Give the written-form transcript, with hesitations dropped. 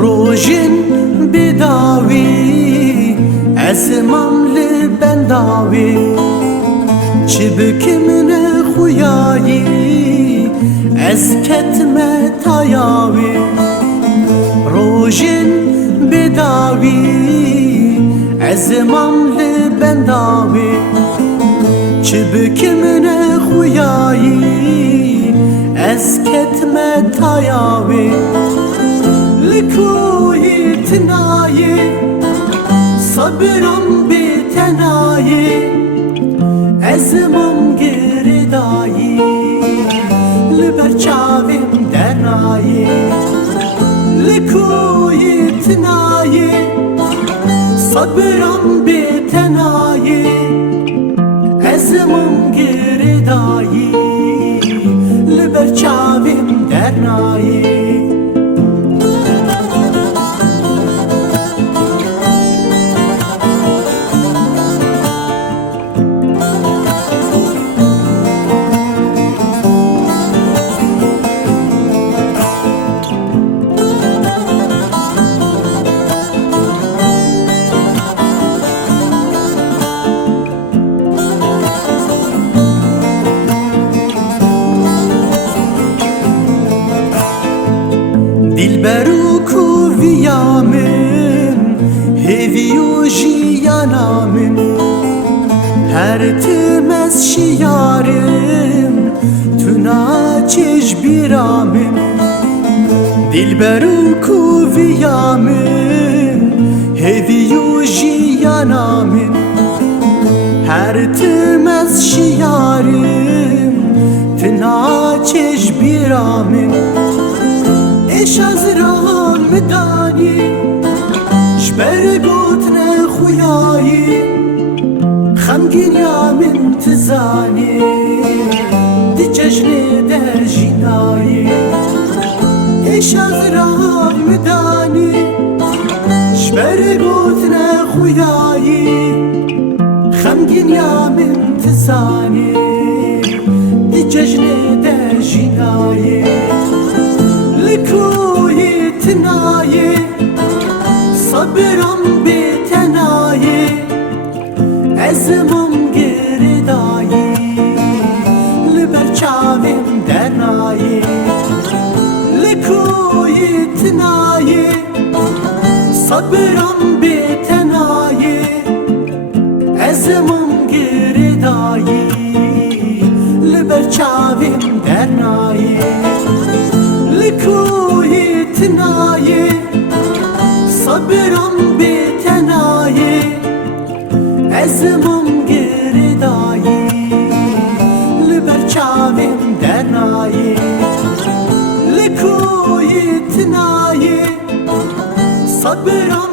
Rojin bedavi ez mamli bendavi çi bikimine xuyayi ez ketme tayavi Rojin bedavi ez mamli bendavi çi bikimine xuyayi ez ketme tayavi Likuyi tinayi sabram bitenayi ezmam geridayi liber çavim dernayi Likuyi tinayi sabram bitenayi ezmam geridayi liber çavim dernayi Dilberu kuviyamin heviyu jiyanamin her tümez şiyarim tuna çeşbiramin Dilberu kuviyamin heviyu jiyanamin her tümez şiyarim tuna çeşbiramin Eş az raham medani Jber gotne xuyayi Xemgin ya min tizani Di cejne de jinayi Eş az raham medani Jber gotne xuyayi Xemgin ya min tizani Di cejne de jinayi Likuyi tinayi sabram bitenayi ezmam geridayi liber çavim dernayi Likuyi tinayi sabram bitenayi ezmam geridayi liber çavim dernayi Likuyi tinayi sabram bitenayi ezmam geridayi liber çavim dernayi Likuyi tinayi sabram